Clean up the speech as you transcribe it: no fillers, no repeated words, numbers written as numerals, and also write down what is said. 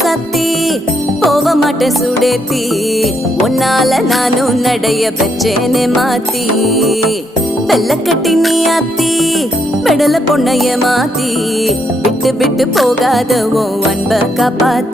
சத்தி போக மாட்டேன் சுடேத்தி உன்னால நானும் நடைய பெற்றேனே மாத்தி வெள்ள கட்டி நீ ஆத்தி பெடல பொண்ணைய மாத்தி விட்டு விட்டு போகாத உன் அன்ப காப்பாத்தி